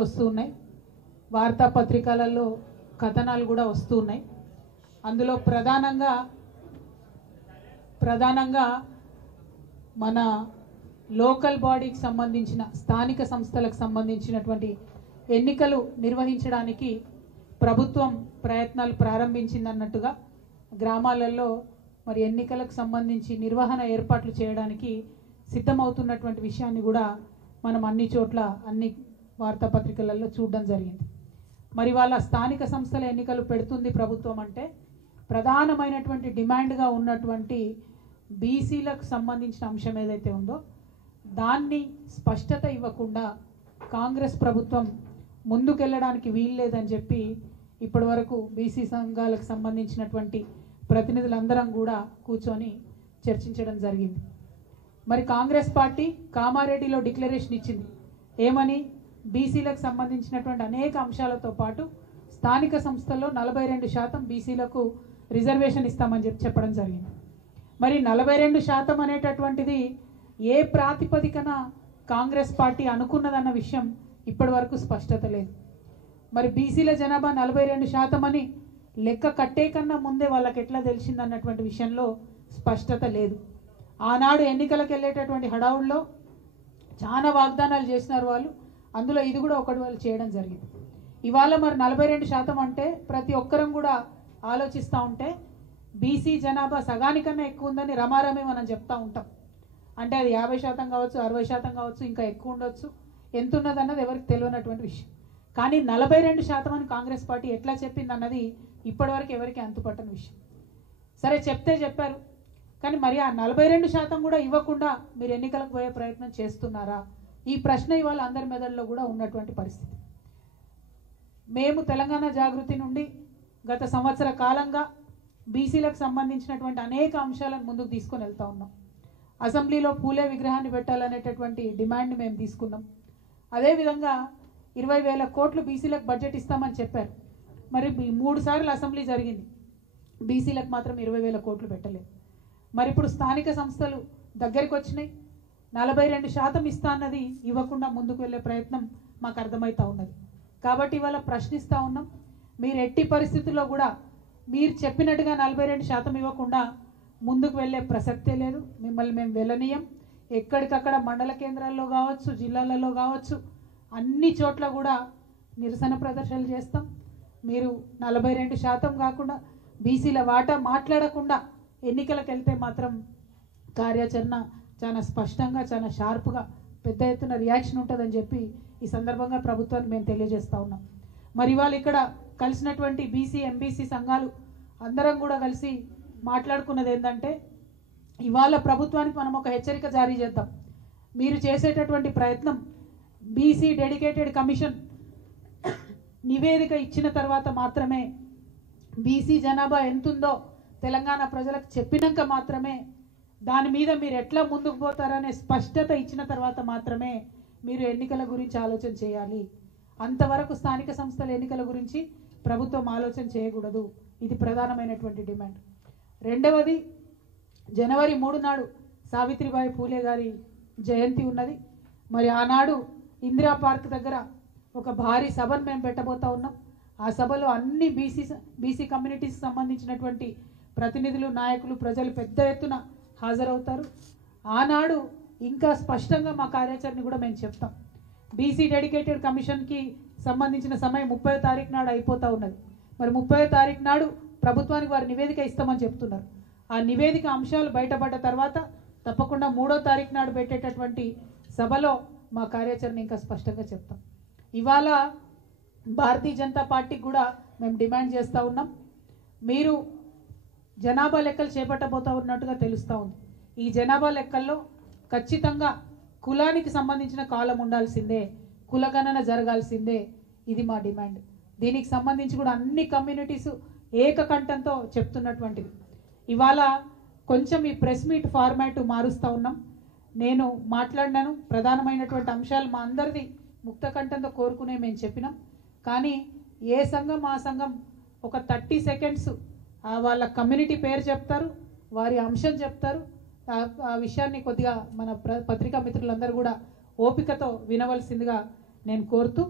వస్తున్నాయి, వార్తాపత్రికలలో కథనాలు కూడా వస్తున్నాయి. అందులో ప్రధానంగా మన లోకల్ బాడీకి సంబంధించిన స్థానిక సంస్థలకు సంబంధించినటువంటి ఎన్నికలు నిర్వహించడానికి ప్రభుత్వం ప్రయత్నాలు ప్రారంభించిందన్నట్టుగా గ్రామాలలో మరి ఎన్నికలకు సంబంధించి నిర్వహణ ఏర్పాట్లు చేయడానికి సిద్ధమవుతున్నటువంటి విషయాన్ని కూడా మనం అన్ని చోట్ల అన్ని వార్తాపత్రికలలో చూడడం జరిగింది. మరి వాళ్ళ స్థానిక సంస్థల ఎన్నికలు పెడుతుంది ప్రభుత్వం అంటే ప్రధానమైనటువంటి డిమాండ్గా ఉన్నటువంటి బీసీలకు సంబంధించిన అంశం ఏదైతే ఉందో దాన్ని స్పష్టత ఇవ్వకుండా కాంగ్రెస్ ప్రభుత్వం ముందుకెళ్ళడానికి వీల్లేదని చెప్పి ఇప్పటి వరకు బీసీ సంఘాలకు సంబంధించినటువంటి ప్రతినిధులందరం కూడా కూర్చొని చర్చించడం జరిగింది. మరి కాంగ్రెస్ పార్టీ కామారెడ్డిలో డిక్లరేషన్ ఇచ్చింది. ఏమని? బీసీలకు సంబంధించినటువంటి అనేక అంశాలతో పాటు స్థానిక సంస్థల్లో 42% బీసీలకు రిజర్వేషన్ ఇస్తామని చెప్పడం జరిగింది. మరి 42% అనేటటువంటిది ఏ ప్రాతిపదికన కాంగ్రెస్ పార్టీ అనుకున్నదన్న విషయం ఇప్పటి వరకు స్పష్టత లేదు. మరి బీసీల జనాభా 42% అని లెక్క కట్టే కన్నా ముందే వాళ్ళకి ఎట్లా తెలిసిందన్నటువంటి విషయంలో స్పష్టత లేదు. ఆనాడు ఎన్నికలకు వెళ్ళేటటువంటి హడావుల్లో చాలా వాగ్దానాలు చేసినారు వాళ్ళు. అందులో ఇది కూడా ఒకటి వాళ్ళు చేయడం జరిగింది. ఇవాళ మరి 42% అంటే ప్రతి ఒక్కరం కూడా ఆలోచిస్తూ ఉంటే బీసీ జనాభా సగానికన్నా ఎక్కువ ఉందని రమారమే మనం చెప్తూ ఉంటాం. అంటే అది 50% కావచ్చు, 60% కావచ్చు, ఇంకా ఎక్కువ ఉండొచ్చు. ఎంత ఉన్నదన్నది ఎవరికి తెలియనటువంటి విషయం. కానీ 42% అని కాంగ్రెస్ పార్టీ ఎట్లా చెప్పింది అన్నది ఇప్పటివరకు ఎవరికి అంతుపట్టని విషయం. సరే చెప్తే చెప్పారు, కానీ మరి ఆ 42% కూడా ఇవ్వకుండా మీరు ఎన్నికలకు పోయే ప్రయత్నం చేస్తున్నారా? ఈ ప్రశ్న ఇవాళ అందరి మెదడులో కూడా ఉన్నటువంటి పరిస్థితి. మేము తెలంగాణ జాగృతి నుండి గత సంవత్సర కాలంగా బీసీలకు సంబంధించినటువంటి అనేక అంశాలను ముందుకు తీసుకొని వెళ్తూ ఉన్నాం. అసెంబ్లీలో పూలే విగ్రహాన్ని పెట్టాలనేటటువంటి డిమాండ్ని మేము తీసుకున్నాం. అదేవిధంగా 20,000 కోట్లు బీసీలకు బడ్జెట్ ఇస్తామని చెప్పారు. మరి 3 సార్లు అసెంబ్లీ జరిగింది, బీసీలకు మాత్రం 20,000 కోట్లు పెట్టలేదు. మరి ఇప్పుడు స్థానిక సంస్థలు దగ్గరికి వచ్చినాయి, 42% ఇస్తా అన్నది ఇవ్వకుండా ముందుకు వెళ్ళే ప్రయత్నం మాకు అర్థమవుతూ ఉన్నది. కాబట్టి ఇవాళ ప్రశ్నిస్తూ ఉన్నాం, మీరు ఎట్టి పరిస్థితుల్లో కూడా మీరు చెప్పినట్టుగా 42% ఇవ్వకుండా ముందుకు వెళ్ళే ప్రసక్తే లేదు. మిమ్మల్ని మేము వెళ్ళనీయం. ఎక్కడికక్కడ మండల కేంద్రాల్లో కావచ్చు, జిల్లాలలో కావచ్చు, అన్ని చోట్ల కూడా నిరసన ప్రదర్శనలు చేస్తాం. మీరు 42% కాకుండా బీసీల వాటా మాట్లాడకుండా ఎన్నికలకు వెళ్తే మాత్రం కార్యాచరణ చాలా స్పష్టంగా, చాలా షార్ప్గా, పెద్ద ఎత్తున రియాక్షన్ ఉంటుందని చెప్పి ఈ సందర్భంగా ప్రభుత్వాన్ని మేము తెలియజేస్తూ ఉన్నాం. మరి ఇవాళ ఇక్కడ కలిసినటువంటి బీసీ ఎంబీసీ సంఘాలు అందరం కూడా కలిసి మాట్లాడుకున్నది ఏంటంటే, ఇవాళ ప్రభుత్వానికి మనం ఒక హెచ్చరిక జారీ చేద్దాం. మీరు చేసేటటువంటి ప్రయత్నం బీసీ డెడికేటెడ్ కమిషన్ నివేదిక ఇచ్చిన తర్వాత మాత్రమే, బీసీ జనాభా ఎంతుందో తెలంగాణ ప్రజలకు చెప్పినాక మాత్రమే, దాని మీద మీరు ఎట్లా ముందుకు పోతారనే స్పష్టత ఇచ్చిన తర్వాత మాత్రమే మీరు ఎన్నికల గురించి ఆలోచన చేయాలి. అంతవరకు స్థానిక సంస్థల ఎన్నికల గురించి ప్రభుత్వం ఆలోచన చేయకూడదు. ఇది ప్రధానమైనటువంటి డిమాండ్. రెండవది, జనవరి 3 నాడు సావిత్రిబాయి పూలే గారి జయంతి ఉన్నది. మరి ఆనాడు ఇందిరా పార్క్ దగ్గర ఒక భారీ సభను మేము పెట్టబోతా ఉన్నాం. ఆ సభలో అన్ని బీసీ కమ్యూనిటీకి సంబంధించినటువంటి ప్రతినిధులు, నాయకులు, ప్రజలు పెద్ద ఎత్తున హాజరవుతారు. ఆనాడు ఇంకా స్పష్టంగా మా కార్యాచరణ కూడా మేము చెప్తాం. బీసీ డెడికేటెడ్ కమిషన్కి సంబంధించిన సమయం 30వ తారీఖు నాడు అయిపోతూ ఉన్నది. మరి 30వ తారీఖు నాడు ప్రభుత్వానికి వారి నివేదిక ఇస్తామని చెప్తున్నారు. ఆ నివేదిక అంశాలు బయటపడ్డ తర్వాత తప్పకుండా 3వ తారీఖు నాడు పెట్టేటటువంటి సభలో మా కార్యాచరణ ఇంకా స్పష్టంగా చెప్తాం. ఇవాళ భారతీయ జనతా పార్టీకి కూడా మేము డిమాండ్ చేస్తూ ఉన్నాం. మీరు జనాభా లెక్కలు చేపట్టబోతా ఉన్నట్టుగా తెలుస్తూ ఉంది. ఈ జనాభా లెక్కల్లో ఖచ్చితంగా కులానికి సంబంధించిన కాలం ఉండాల్సిందే, కులగణన జరగాల్సిందే. ఇది మా డిమాండ్. దీనికి సంబంధించి కూడా అన్ని కమ్యూనిటీస్ ఏకకంఠంతో చెప్తున్నటువంటిది. ఇవాళ కొంచెం ఈ ప్రెస్ మీట్ ఫార్మాట్ మారుస్తూ ఉన్నాం. నేను మాట్లాడినాను, ప్రధానమైనటువంటి అంశాలు మా అందరిది ముక్త కంఠంతో కోరుకునే మేము చెప్పినాం. కానీ ఏ సంఘం ఆ సంఘం ఒక 30 సెకండ్స్ వాళ్ళ కమ్యూనిటీ పేరు చెప్తారు, వారి అంశం చెప్తారు. ఆ విషయాన్ని కొద్దిగా మన పత్రికా మిత్రులందరూ కూడా ఓపికతో వినవలసిందిగా నేను కోరుతూ